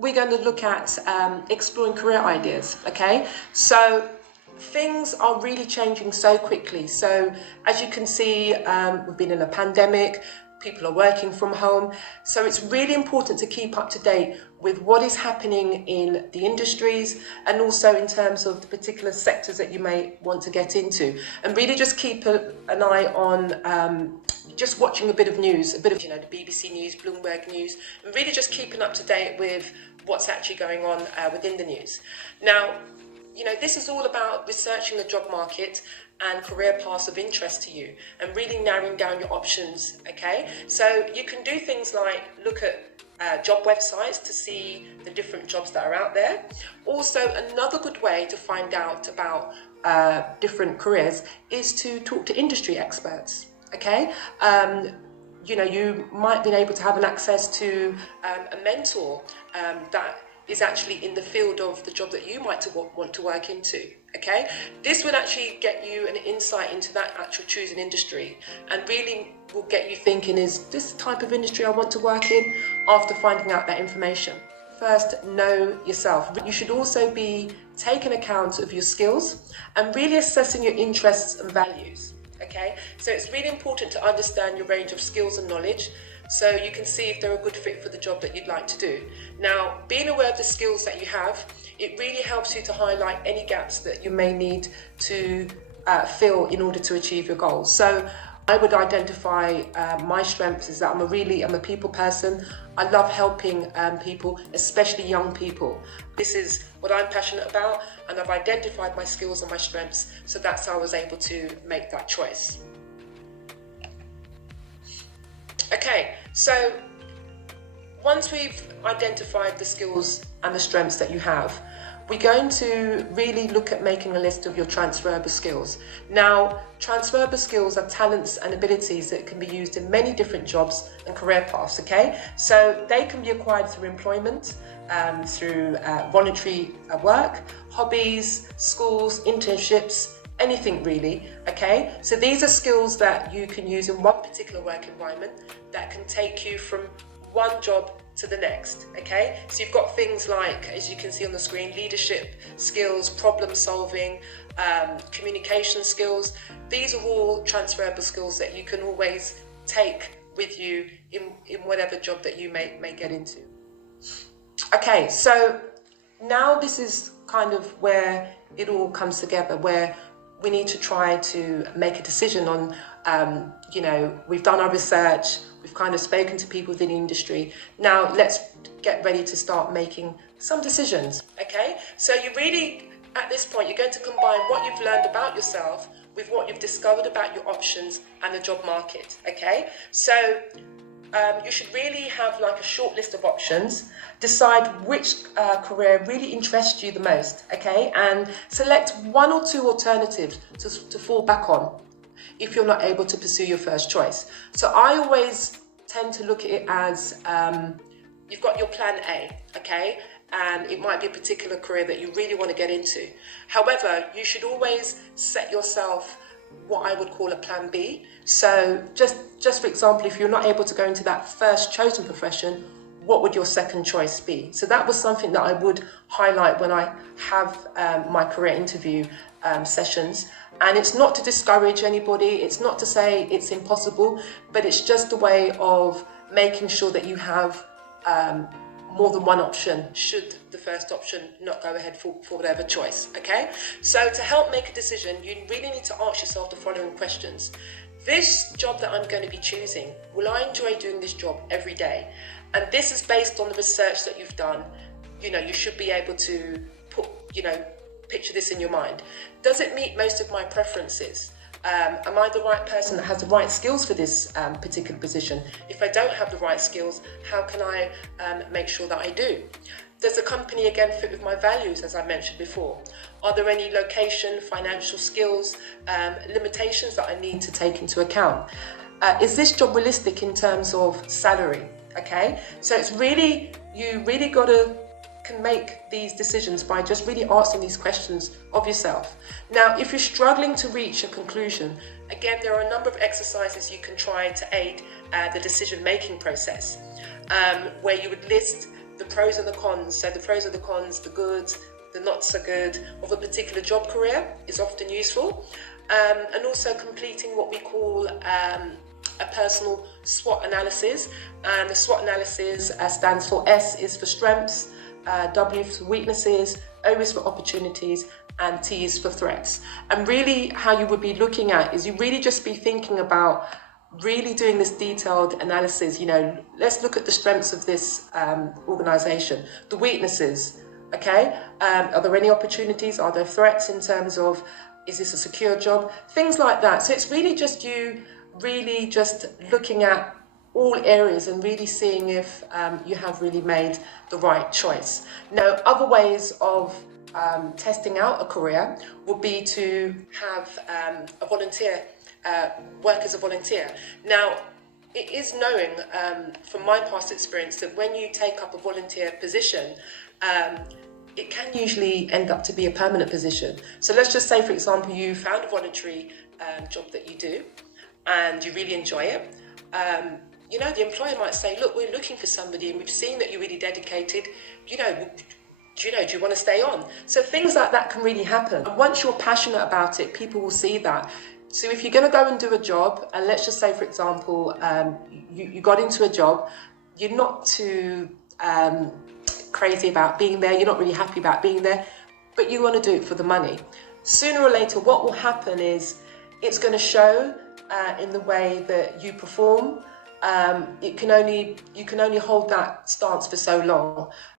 we're going to look at exploring career ideas, okay? So things are really changing so quickly. So as you can see, we've been in a pandemic, people are working from home. So it's really important to keep up to date with what is happening in the industries and also in terms of the particular sectors that you may want to get into. And really just keep an eye on just watching a bit of news, a bit of, the BBC News, Bloomberg News, and really just keeping up to date with what's actually going on within the news. Now, this is all about researching the job market and career paths of interest to you and really narrowing down your options, okay? So you can do things like look at job websites to see the different jobs that are out there. Also, another good way to find out about different careers is to talk to industry experts, okay? You might be able to have an access to a mentor that is actually in the field of the job that you might want to work into, okay? This would actually get you an insight into that actual choosing industry and really will get you thinking, is this the type of industry I want to work in after finding out that information? First, know yourself. You should also be taking account of your skills and really assessing your interests and values, okay? So it's really important to understand your range of skills and knowledge so you can see if they're a good fit for the job that you'd like to do. Now, being aware of the skills that you have, it really helps you to highlight any gaps that you may need to fill in order to achieve your goals. So I would identify my strengths is that I'm a people person. I love helping people, especially young people. This is what I'm passionate about, and I've identified my skills and my strengths, so that's how I was able to make that choice. Okay, so once we've identified the skills and the strengths that you have, we're going to really look at making a list of your transferable skills. Now, transferable skills are talents and abilities that can be used in many different jobs and career paths, okay? So they can be acquired through employment, through voluntary work, hobbies, schools, internships, anything really, okay? So these are skills that you can use in one particular work environment that can take you from one job to the next, okay? So you've got things like, as you can see on the screen, leadership skills, problem solving, communication skills. These are all transferable skills that you can always take with you in whatever job that you may get into. Okay, so now this is kind of where it all comes together, where we need to try to make a decision on, we've done our research, we've kind of spoken to people within the industry. Now let's get ready to start making some decisions, okay? So you really, at this point, you're going to combine what you've learned about yourself with what you've discovered about your options and the job market, okay? So you should really have like a short list of options, decide which career really interests you the most, okay? And select one or two alternatives to fall back on if you're not able to pursue your first choice. So I always tend to look at it as you've got your plan A, okay? And it might be a particular career that you really want to get into. However, you should always set yourself what I would call a plan B. So just for example, if you're not able to go into that first chosen profession, what would your second choice be? So that was something that I would highlight when I have my career interview sessions. And it's not to discourage anybody, it's not to say it's impossible, but it's just a way of making sure that you have more than one option should the first option not go ahead for whatever choice, okay? So to help make a decision, you really need to ask yourself the following questions. This job that I'm going to be choosing, will I enjoy doing this job every day? And this is based on the research that you've done. You should be able to picture this in your mind. Does it meet most of my preferences? Am I the right person that has the right skills for this particular position? If I don't have the right skills, how can I make sure that I do? Does the company again fit with my values, as I mentioned before? Are there any location, financial skills, limitations that I need to take into account? Is this job realistic in terms of salary? Okay, so it's really, you really can make these decisions by just really asking these questions of yourself. Now, if you're struggling to reach a conclusion, again, there are a number of exercises you can try to aid the decision-making process, where you would list the pros and the cons. So the pros and the cons, the good, the not so good of a particular job career is often useful. And also completing what we call a personal SWOT analysis. And the SWOT analysis stands for S is for strengths, W for weaknesses, O is for opportunities, and T is for threats. And really how you would be looking at is you really just be thinking about really doing this detailed analysis. You know, let's look at the strengths of this organization, the weaknesses, okay? Are there any opportunities? Are there threats in terms of, is this a secure job? Things like that. So it's really just you really just looking at all areas and really seeing if you have really made the right choice. Now, other ways of testing out a career would be to have a volunteer, work as a volunteer. Now, it is known from my past experience that when you take up a volunteer position, it can usually end up to be a permanent position. So let's just say, for example, you found a voluntary job that you do and you really enjoy it. You know, the employer might say, look, we're looking for somebody and we've seen that you're really dedicated, do you want to stay on? So things like that can really happen. And once you're passionate about it, people will see that. So if you're going to go and do a job, and let's just say, for example, you got into a job, you're not too crazy about being there, you're not really happy about being there, but you want to do it for the money. Sooner or later, what will happen is it's going to show in the way that you perform. You can only hold that stance for so long.